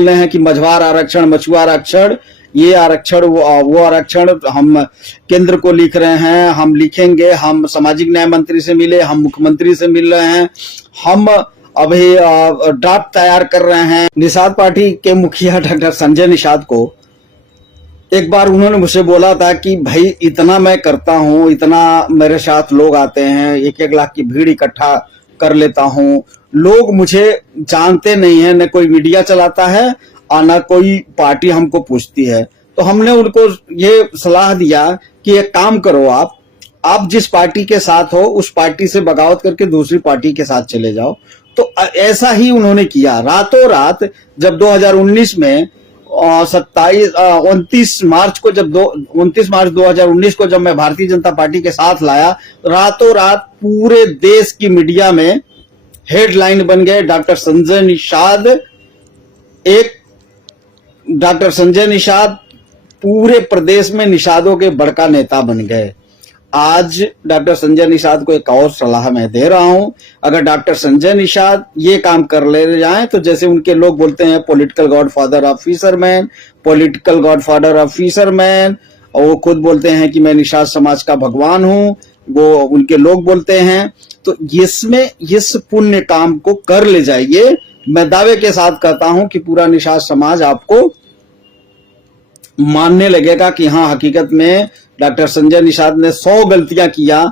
बोल रहे हैं कि मझवार आरक्षण, मछुआर आरक्षण, ये आरक्षण वो आरक्षण हम केंद्र को लिख रहे हैं, हम लिखेंगे, हम सामाजिक न्याय मंत्री से मिले, हम मुख्यमंत्री से मिल रहे हैं, हम अभी ड्राफ्ट तैयार कर रहे हैं। निषाद पार्टी के मुखिया डॉक्टर संजय निषाद को एक बार उन्होंने मुझसे बोला था कि भाई इतना मैं करता हूँ, इतना मेरे साथ लोग आते हैं, 1-1 लाख की भीड़ इकट्ठा कर लेता हूँ, लोग मुझे जानते नहीं है, न कोई मीडिया चलाता है और न कोई पार्टी हमको पूछती है। तो हमने उनको ये सलाह दिया कि एक काम करो, आप जिस पार्टी के साथ हो उस पार्टी से बगावत करके दूसरी पार्टी के साथ चले जाओ। तो ऐसा ही उन्होंने किया। रातों रात जब 2019 में 29 मार्च 2019 को जब मैं भारतीय जनता पार्टी के साथ लाया, रातों रात पूरे देश की मीडिया में हेडलाइन बन गए, डॉक्टर संजय निषाद पूरे प्रदेश में निषादों के बड़का नेता बन गए। आज डॉक्टर संजय निषाद को एक और सलाह मैं दे रहा हूं, अगर डॉक्टर संजय निषाद ये काम कर ले जाएं तो जैसे उनके लोग बोलते हैं पॉलिटिकल गॉडफादर ऑफ फिशरमैन, और वो खुद बोलते हैं कि मैं निषाद समाज का भगवान हूं, वो उनके लोग बोलते हैं, तो इसमें इस पुण्य काम को कर ले जाइए। मैं दावे के साथ कहता हूं कि पूरा निषाद समाज आपको मानने लगेगा कि हाँ, हकीकत में डॉक्टर संजय निषाद ने 100 गलतियां किया,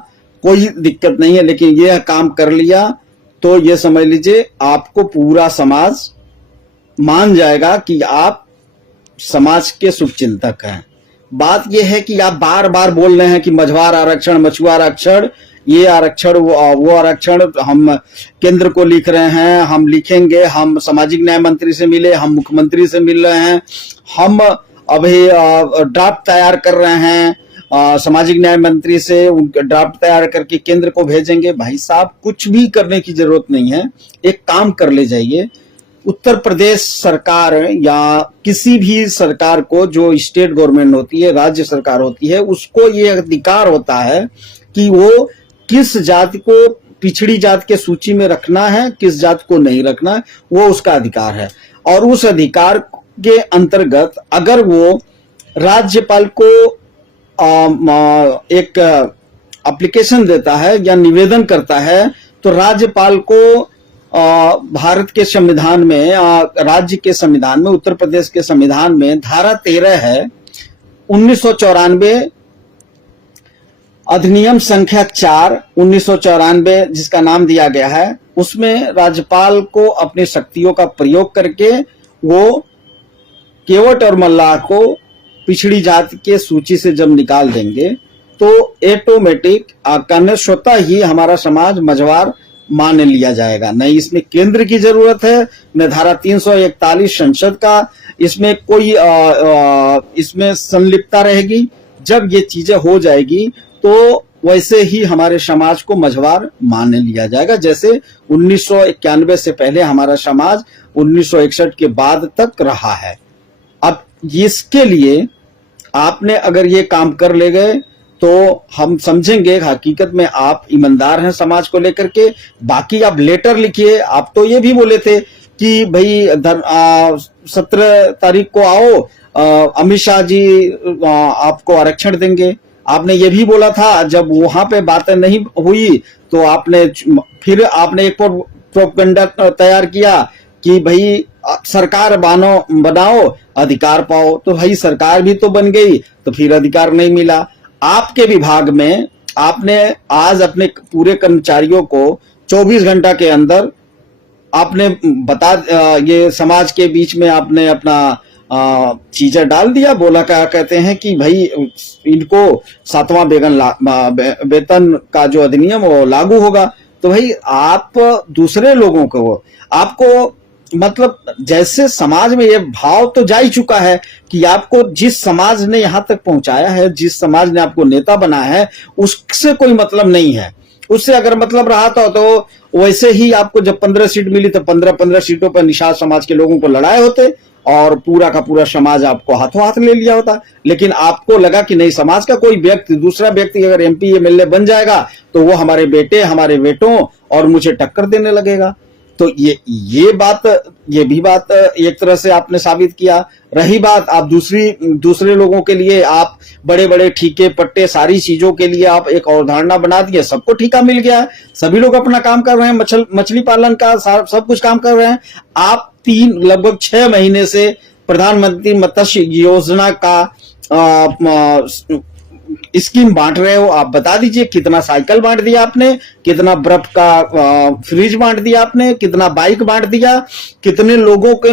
कोई दिक्कत नहीं है, लेकिन यह काम कर लिया तो ये समझ लीजिए आपको पूरा समाज मान जाएगा कि आप समाज के शुभचिंतक हैं। बात यह है कि आप बार बार बोल रहे हैं कि मझवार आरक्षण, मछुआर आरक्षण, ये आरक्षण वो आरक्षण हम केंद्र को लिख रहे हैं, हम लिखेंगे, हम सामाजिक न्याय मंत्री से मिले, हम मुख्यमंत्री से मिल रहे हैं, हम अभी ड्राफ्ट तैयार कर रहे हैं, सामाजिक न्याय मंत्री से ड्राफ्ट तैयार करके केंद्र को भेजेंगे। भाई साहब, कुछ भी करने की जरूरत नहीं है, एक काम कर ले जाइए। उत्तर प्रदेश सरकार या किसी भी सरकार को, जो स्टेट गवर्नमेंट होती है, राज्य सरकार होती है, उसको ये अधिकार होता है कि वो किस जाति को पिछड़ी जात के सूची में रखना है, किस जात को नहीं रखना है, वो उसका अधिकार है। और उस अधिकार के अंतर्गत अगर वो राज्यपाल को एक एप्लीकेशन देता है या निवेदन करता है, तो राज्यपाल को भारत के संविधान में, राज्य के संविधान में, उत्तर प्रदेश के संविधान में धारा 13 है, 1994 अधिनियम संख्या 4 1994 जिसका नाम दिया गया है, उसमें राज्यपाल को अपनी शक्तियों का प्रयोग करके वो केवट और मल्लाह को पिछड़ी जाति के सूची से जब निकाल देंगे तो ऑटोमेटिक स्वतः ही हमारा समाज मझवार मान लिया जाएगा। नहीं इसमें केंद्र की जरूरत है, न धारा 341 संसद का इसमें कोई इसमें संलिप्तता रहेगी। जब ये चीजें हो जाएगी तो वैसे ही हमारे समाज को मझवार मान लिया जाएगा, जैसे 1991 से पहले हमारा समाज 1961 के बाद तक रहा है। अब इसके लिए आपने अगर ये काम कर ले गए तो हम समझेंगे हकीकत में आप ईमानदार हैं समाज को लेकर के। बाकी आप लेटर लिखिए। आप तो ये भी बोले थे कि भाई 17 तारीख को आओ, अमित शाह जी आपको आरक्षण देंगे। आपने ये भी बोला था, जब वहां पे बातें नहीं हुई तो आपने एक प्रोपगंडा तैयार किया कि भाई सरकार बनाओ अधिकार पाओ। तो भाई सरकार भी तो बन गई, तो फिर अधिकार नहीं मिला। आपके विभाग में आपने आज अपने पूरे कर्मचारियों को 24 घंटा के अंदर आपने ये समाज के बीच में आपने अपना चीजें डाल दिया। बोला क्या कहते हैं कि भाई इनको 7वां वेतन का जो अधिनियम वो लागू होगा। तो भाई आप दूसरे लोगों को, आपको मतलब जैसे समाज में ये भाव तो जा ही चुका है कि आपको जिस समाज ने यहाँ तक पहुंचाया है, जिस समाज ने आपको नेता बनाया है, उससे कोई मतलब नहीं है। उससे अगर मतलब रहा था तो वैसे ही आपको जब 15 सीट मिली तो 15 सीटों पर निषाद समाज के लोगों को लड़ाए होते और पूरा का पूरा समाज आपको हाथों हाथ ले लिया होता। लेकिन आपको लगा कि नहीं, समाज का कोई व्यक्ति, दूसरा व्यक्ति अगर MP MLA बन जाएगा तो वो हमारे बेटे, हमारे बेटों और मुझे टक्कर देने लगेगा। तो ये बात, ये भी बात एक तरह से आपने साबित किया। रही बात आप दूसरे लोगों के लिए आप बड़े बड़े ठीके पट्टे सारी चीजों के लिए आप एक अवधारणा बना दिए, सबको ठेका मिल गया है, सभी लोग अपना काम कर रहे हैं, मछली पालन का सब कुछ काम कर रहे हैं। आप लगभग 6 महीने से प्रधानमंत्री मत्स्य योजना का स्कीम बांट रहे हो। आप बता दीजिए कितना साइकिल बांट दिया आपने, कितना बर्फ का फ्रिज बांट दिया आपने, कितना बाइक बांट दिया, कितने लोगों के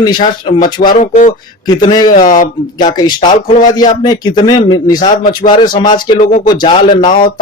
मछुआरों को कितने क्या स्टॉल खुलवा दिया आपने, कितने निषाद मछुआरे समाज के लोगों को जाल नाव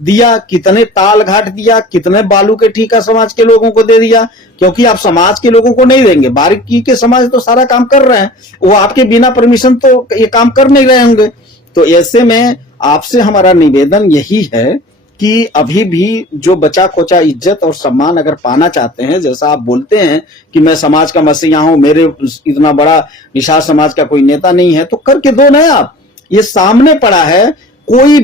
दिया, कितने ताल घाट दिया, कितने बालू के ठीका समाज के लोगों को दे दिया। क्योंकि आप समाज के लोगों को नहीं देंगे, बारीकी के समाज तो सारा काम कर रहे हैं, वो आपके बिना परमिशन तो ये काम कर नहीं रहे होंगे। तो ऐसे में आपसे हमारा निवेदन यही है कि अभी भी जो बचा खोचा इज्जत और सम्मान अगर पाना चाहते हैं, जैसा आप बोलते हैं कि मैं समाज का मसीहा हूं, मेरे इतना बड़ा निषाद समाज का कोई नेता नहीं है, तो करके दो ना आप। ये सामने पड़ा है, कोई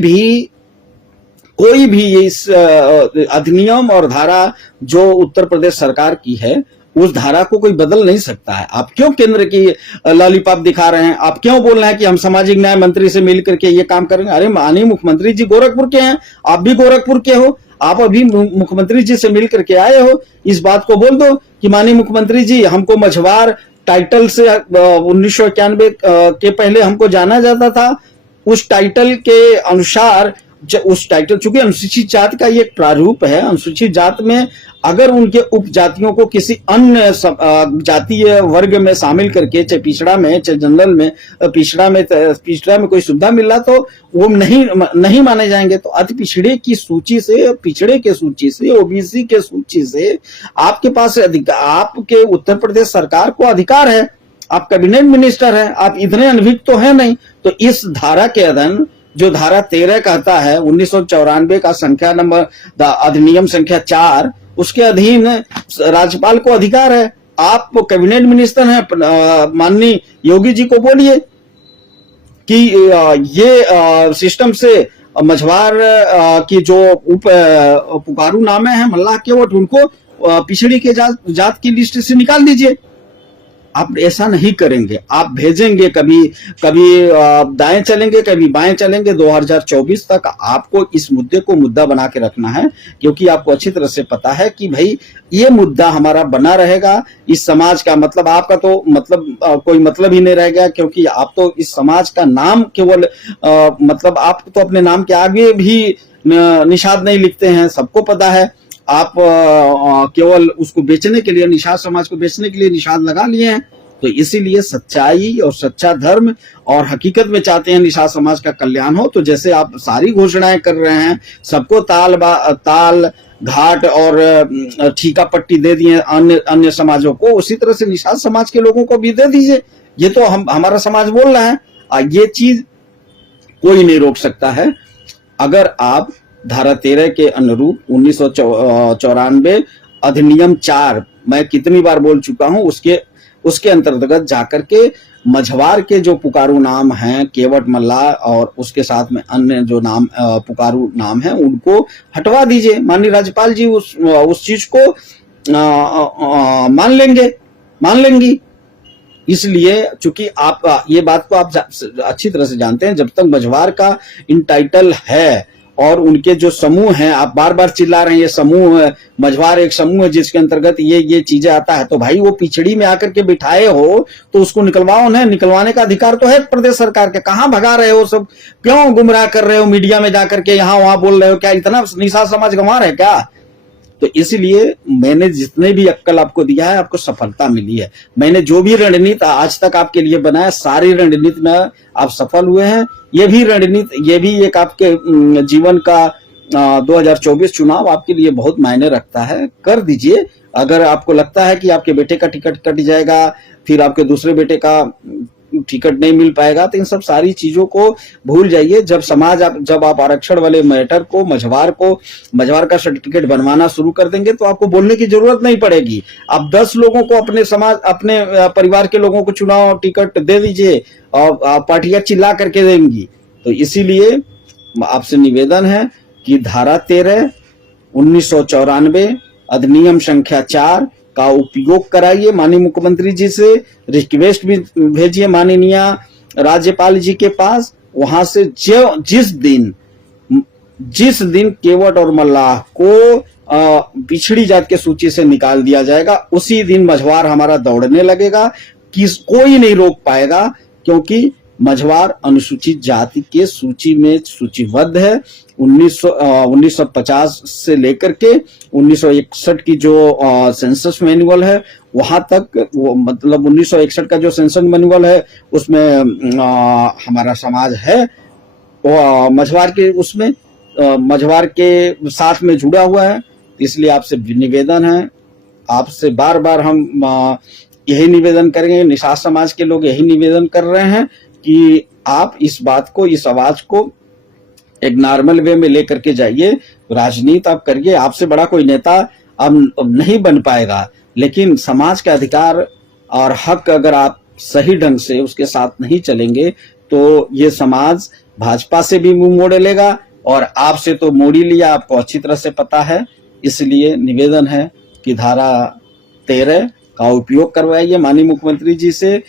भी इस अधिनियम और धारा जो उत्तर प्रदेश सरकार की है उस धारा को कोई बदल नहीं सकता है। आप क्यों केंद्र की लॉलीपॉप दिखा रहे हैं? आप क्यों बोल रहे हैं कि हम सामाजिक न्याय मंत्री से मिल करके ये काम करेंगे? अरे माननीय मुख्यमंत्री जी गोरखपुर के हैं, आप भी गोरखपुर के हो, आप अभी मुख्यमंत्री जी से मिल करके आए हो, इस बात को बोल दो कि माननीय मुख्यमंत्री जी हमको मझवार टाइटल से 1991 के पहले हमको जाना जाता था, उस टाइटल के अनुसार उस टाइटल, चूंकि अनुसूचित जाति का ये प्रारूप है, अनुसूचित जाति में अगर उनके उपजातियों को किसी अन्य जातीय वर्ग में शामिल करके, चाहे पिछड़ा में चाहे जनरल में, पिछड़ा में कोई सुविधा मिल रहा तो वो नहीं माने जाएंगे। तो अति पिछड़े की सूची से, पिछड़े के सूची से, ओबीसी के सूची से आपके पास आपके उत्तर प्रदेश सरकार को अधिकार है, आप कैबिनेट मिनिस्टर है, आप इतने अनभिज्ञ तो है नहीं। तो इस धारा के अधीन जो धारा 13 कहता है 1994 का संख्या नंबर अधिनियम संख्या 4, उसके अधीन राज्यपाल को अधिकार है। आप कैबिनेट मिनिस्टर हैं, माननीय योगी जी को बोलिए कि ये सिस्टम से मझवार की जो पुकारू नामे हैं मल्लाह केवट, उनको पिछड़ी के जात की लिस्ट से निकाल दीजिए। आप ऐसा नहीं करेंगे, आप भेजेंगे, कभी दाएं चलेंगे, कभी बाएं चलेंगे। 2024 तक आपको इस मुद्दे को मुद्दा बना के रखना है, क्योंकि आपको अच्छी तरह से पता है कि भाई ये मुद्दा हमारा बना रहेगा। इस समाज का मतलब, आपका तो मतलब कोई मतलब ही नहीं रह गया, क्योंकि आप तो इस समाज का नाम केवल मतलब आप तो अपने नाम के आगे भी निषाद नहीं लिखते हैं, सबको पता है। आप केवल उसको बेचने के लिए, निषाद समाज को बेचने के लिए निषाद लगा लिए हैं। तो इसीलिए सच्चाई और सच्चा धर्म और हकीकत में चाहते हैं निषाद समाज का कल्याण हो, तो जैसे आप सारी घोषणाएं कर रहे हैं, सबको ताल घाट और ठीका पट्टी दे दिए अन्य समाजों को, उसी तरह से निषाद समाज के लोगों को भी दे दीजिए। ये तो हमारा समाज बोल रहा है, ये चीज कोई नहीं रोक सकता है। अगर आप धारा 13 के अनुरूप 1994 अधिनियम 4, मैं कितनी बार बोल चुका हूं, उसके अंतर्गत जाकर के मझवार के जो पुकारू नाम हैं, केवट, मल्लाह और उसके साथ में अन्य जो नाम पुकारू नाम हैं, उनको हटवा दीजिए। माननीय राज्यपाल जी उस चीज को मान लेंगी। इसलिए चूंकि आप ये बात को आप अच्छी तरह से जानते हैं, जब तक मझवार का इन टाइटल है और उनके जो समूह हैं, आप बार बार चिल्ला रहे हैं ये समूह है, मझवार एक समूह है जिसके अंतर्गत ये चीजें आता है, तो भाई वो पिछड़ी में आकर के बिठाए हो तो उसको निकलवाओ ना। निकलवाने का अधिकार तो है प्रदेश सरकार के। कहां भगा रहे हो सब, क्यों गुमराह कर रहे हो मीडिया में जाकर के, यहाँ वहां बोल रहे हो? क्या इतना निषाद समाज गंवार है क्या? तो इसलिए मैंने जितने भी अक्कल आपको दिया है, आपको सफलता मिली है। मैंने जो भी रणनीति आज तक आपके लिए बनाया, सारी रणनीति में आप सफल हुए हैं। ये भी रणनीति, ये भी एक आपके जीवन का 2024 चुनाव आपके लिए बहुत मायने रखता है। कर दीजिए। अगर आपको लगता है कि आपके बेटे का टिकट कट जाएगा, फिर आपके दूसरे बेटे का टिकट नहीं मिल पाएगा, तो इन सब सारी चीजों को भूल जाइए। जब आप आरक्षण वाले मैटर को, मझवार का सर्टिफिकेट बनवाना शुरू कर देंगे तो आपको बोलने की जरूरत नहीं पड़ेगी। आप 10 लोगों को, अपने परिवार के लोगों को चुनाव टिकट दे दीजिए और पार्टियां चिल्ला करके देंगी। तो इसीलिए आपसे निवेदन है कि धारा 13 1994 अधिनियम संख्या 4 का उपयोग कराइए। माननीय मुख्यमंत्री जी से रिक्वेस्ट भी भेजिए माननीय राज्यपाल जी के पास। वहां से जिस दिन केवट और मल्लाह को पिछड़ी जात के सूची से निकाल दिया जाएगा, उसी दिन मझवार हमारा दौड़ने लगेगा। कोई नहीं रोक पाएगा, क्योंकि मझवार अनुसूचित जाति के सूची में सूचीबद्ध है। 1950 से लेकर के 1961 की जो सेंसस मैनुअल है, वहां तक वो मतलब 1961 का जो सेंसस मैनुअल है उसमें हमारा समाज है वो मझवार के उसमें मझवार के साथ में जुड़ा हुआ है। इसलिए आपसे निवेदन है, आपसे बार बार हम यही निवेदन करेंगे, निषाद समाज के लोग यही निवेदन कर रहे हैं कि आप इस बात को, इस आवाज को एक नॉर्मल वे में लेकर के जाइए। राजनीति आप करिए, आपसे बड़ा कोई नेता अब नहीं बन पाएगा, लेकिन समाज के अधिकार और हक अगर आप सही ढंग से उसके साथ नहीं चलेंगे तो ये समाज भाजपा से भी मुंह मोड़ लेगा, और आपसे तो मोड़ ही लिया, आपको अच्छी तरह से पता है। इसलिए निवेदन है कि धारा 13 का उपयोग करवाइए माननीय मुख्यमंत्री जी से।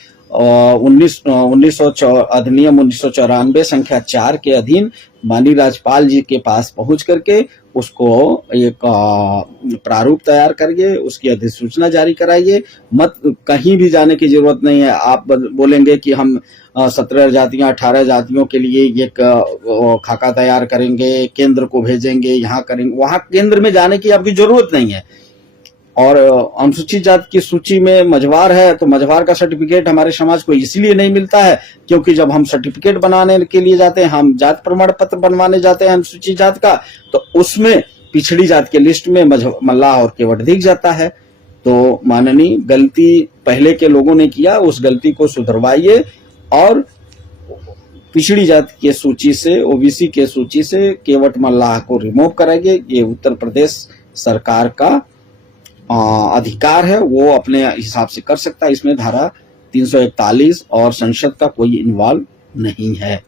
अधिनियम 1994 संख्या 4 के अधीन माननीय राज्यपाल जी के पास पहुंच करके उसको एक प्रारूप तैयार करिए, उसकी अधिसूचना जारी कराइए। मत कहीं भी जाने की जरूरत नहीं है। आप बोलेंगे कि हम 17 जातियां 18 जातियों के लिए एक खाका तैयार करेंगे, केंद्र को भेजेंगे, यहाँ करेंगे, वहां केंद्र में जाने की आपकी जरूरत नहीं है। और अनुसूचित जाति की सूची में मझवार है तो मझवार का सर्टिफिकेट हमारे समाज को इसलिए नहीं मिलता है क्योंकि जब हम सर्टिफिकेट बनाने के लिए जाते हैं, हम जाति प्रमाण पत्र बनवाने जाते हैं अनुसूचित जाति का, तो उसमें पिछड़ी जाति के लिस्ट में मल्लाह और केवट दिख जाता है। तो माननीय, गलती पहले के लोगों ने किया, उस गलती को सुधरवाइए और पिछड़ी जाति के सूची से, ओबीसी के सूची से केवट मल्लाह को रिमूव कराइए। ये उत्तर प्रदेश सरकार का अधिकार है, वो अपने हिसाब से कर सकता है। इसमें धारा 341 और संसद का कोई इन्वॉल्व नहीं है।